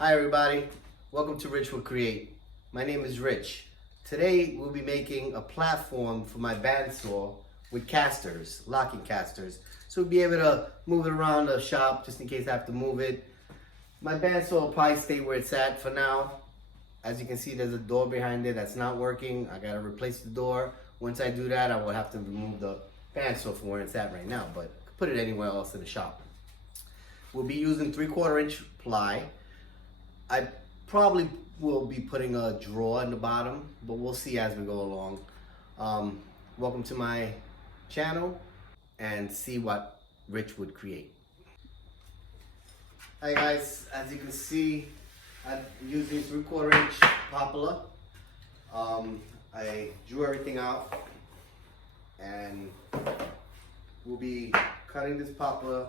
Hi everybody, welcome to Rich Will Create. My name is Rich. Today we'll be making a platform for my bandsaw with casters, locking casters. So we'll be able to move it around the shop just in case I have to move it. My bandsaw will probably stay where it's at for now. As you can see, there's a door behind it that's not working. I gotta replace the door. Once I do that, I will have to remove the bandsaw from where it's at right now, but I could put it anywhere else in the shop. We'll be using 3/4 inch ply. I probably will be putting a drawer in the bottom, but we'll see as we go along. Welcome to my channel and see what Rich would create. Hi guys, as you can see, I'm using 3/4 inch poplar. I drew everything out and we'll be cutting this poplar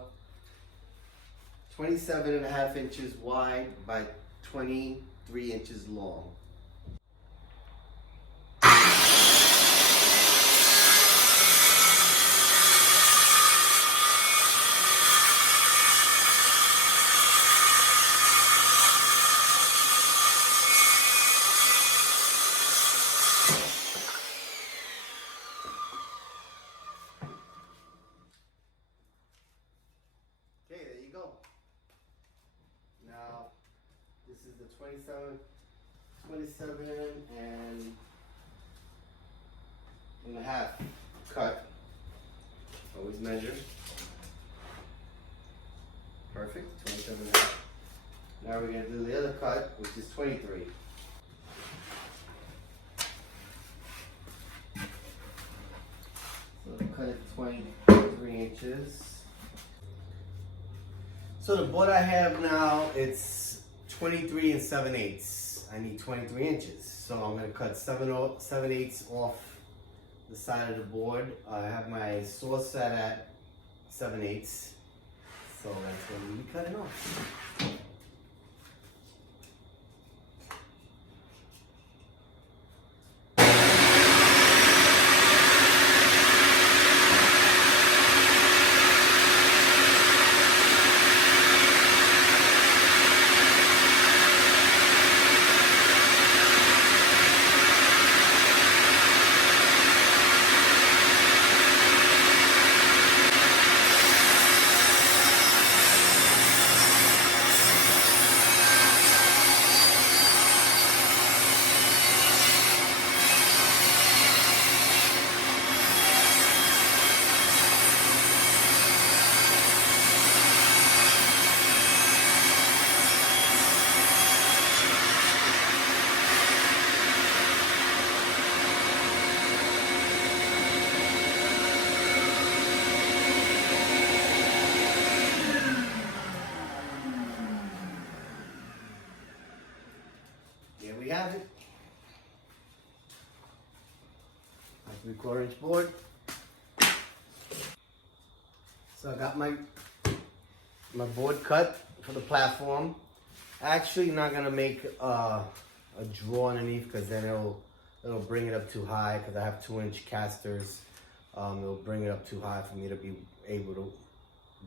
27.5 inches wide by 23 inches long. Okay, there you go. Now, this is the 27 and a half cut. Always measure. Perfect, 27 and a half. Now we're gonna do the other cut, which is 23. So cut it 23 inches. So the board I have now, it's 23 7/8. I need 23 inches. So I'm gonna cut 7/8 off the side of the board. I have my saw set at 7/8. So that's what we'll be cutting off. Here we have it. My 3/4 inch board. So I got my board cut for the platform. Actually not gonna make a drawer underneath because then it'll bring it up too high because I have 2-inch casters. It'll bring it up too high for me to be able to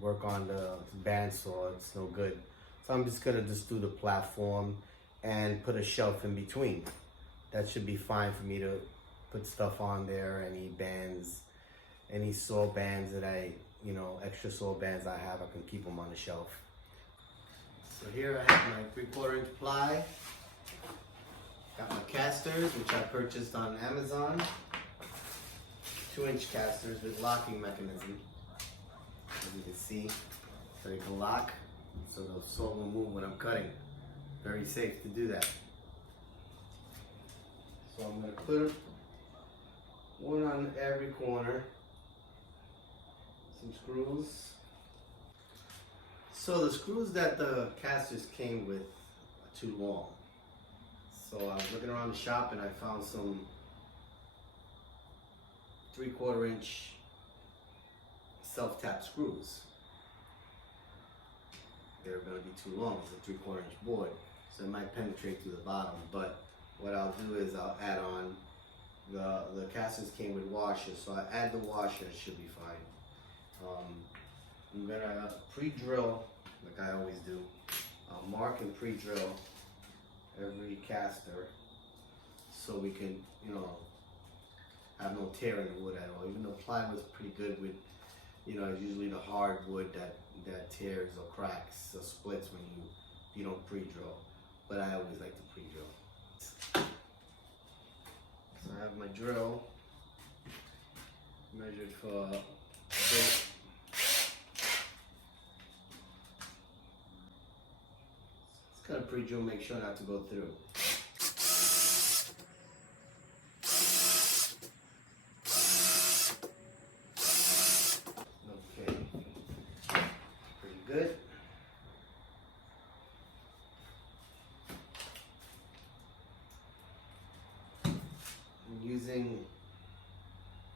work on the bandsaw. It's no good. So I'm just gonna do the platform and put a shelf in between. That should be fine for me to put stuff on there, any bands, any saw bands that extra saw bands I have, I can keep them on the shelf. So here I have my 3/4 inch ply. Got my casters, which I purchased on Amazon. 2-inch casters with locking mechanism. As you can see, so you can lock, so the saw will move when I'm cutting. Very safe to do that. So I'm going to put one on every corner. Some screws. So the screws that the casters came with are too long. So I was looking around the shop and I found some 3/4 inch self-tap screws. They're going to be too long. It's a 3/4 inch board, so it might penetrate through the bottom. But what I'll do is I'll add on the casters came with washers, so I add the washer. It should be fine. I'm gonna pre-drill like I always do. mark and pre-drill every caster so we can, you know, have no tear in the wood at all. Even though plywood's pretty good with, you know, it's usually the hard wood that tears or cracks or splits when you don't pre-drill. But I always like to pre-drill. So I have my drill measured for a bit. It's kind of pre-drill, make sure not to go through. Okay, pretty good. I'm using,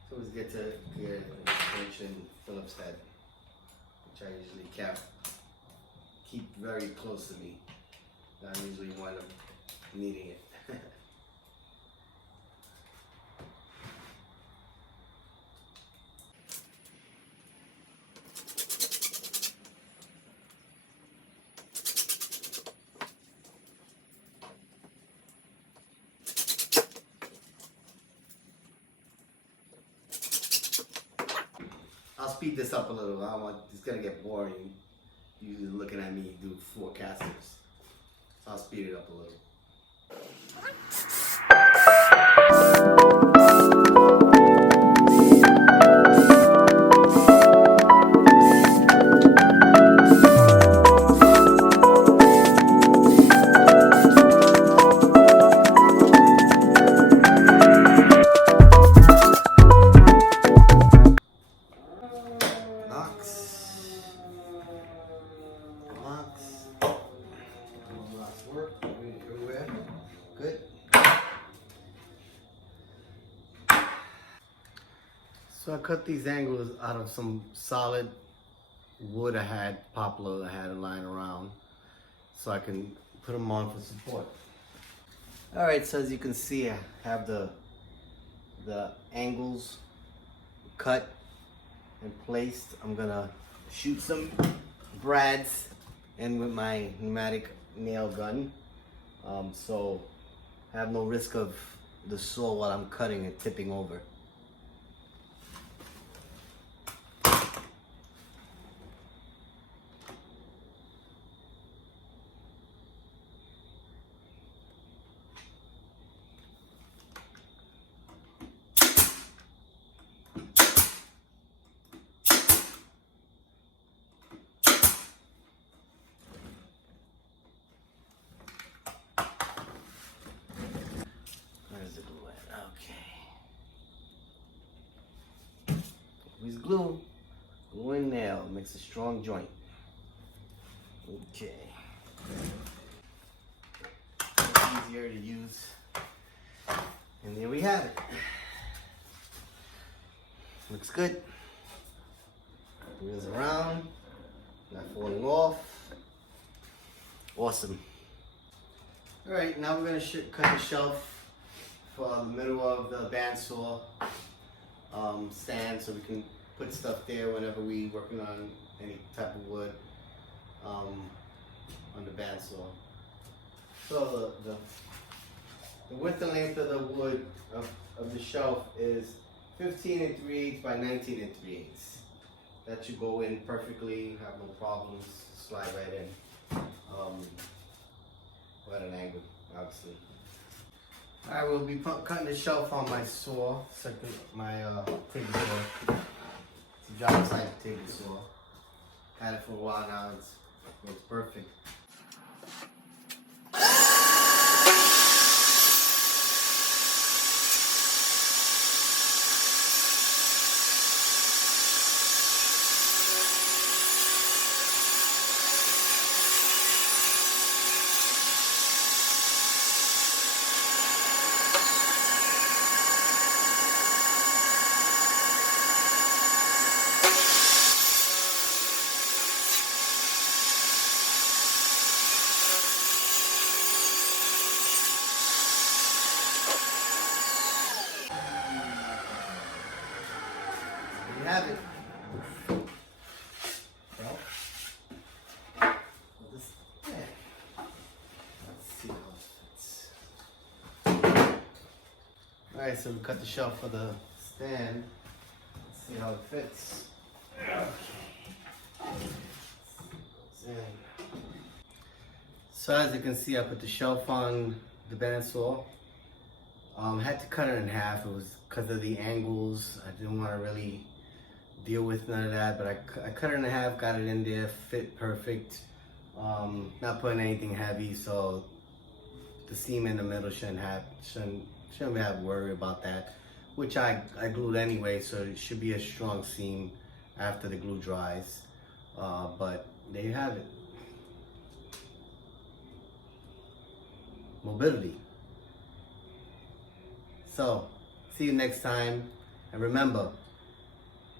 so always get to get an extension Phillips head, which I usually keep very close to me. I usually wind up needing it. I'll speed this up a little. I don't want, it's gonna get boring. Usually looking at me do 4 casters. So I'll speed it up a little. Everywhere. Good. So I cut these angles out of some solid wood I had, poplar I had lying around, so I can put them on for support. All right, so as you can see, I have the angles cut and placed. I'm gonna shoot some brads in with my pneumatic nail gun, so I have no risk of the saw while I'm cutting and tipping over. Where's the glue at? Okay. Use glue. Glue and nail makes a strong joint. Okay. It's easier to use. And there we have it. Looks good. Wheels around. Not falling off. Awesome. Alright, now we're going to cut the shelf for the middle of the bandsaw stand so we can put stuff there whenever we're working on any type of wood on the bandsaw. So the width and length of the wood of the shelf is 15 3/8 by 19 3/8. That should go in perfectly, have no problems, slide right in. At an angle, obviously. I will be cutting the shelf on my saw, my table saw. It's a job site table saw. Had it for a while now, it's perfect. Alright, so we cut the shelf for the stand. Let's see how it fits. So as you can see, I put the shelf on the bandsaw. Had to cut it in half. It was because of the angles. I didn't want to really deal with none of that, but I cut it in half, got it in there, fit perfect. Not putting anything heavy, so the seam in the middle shouldn't have to worry about that. Which I glued anyway, so it should be a strong seam after the glue dries. But there you have it. Mobility. So, see you next time. And remember,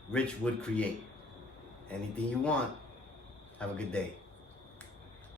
Rich would create. Anything you want. Have a good day.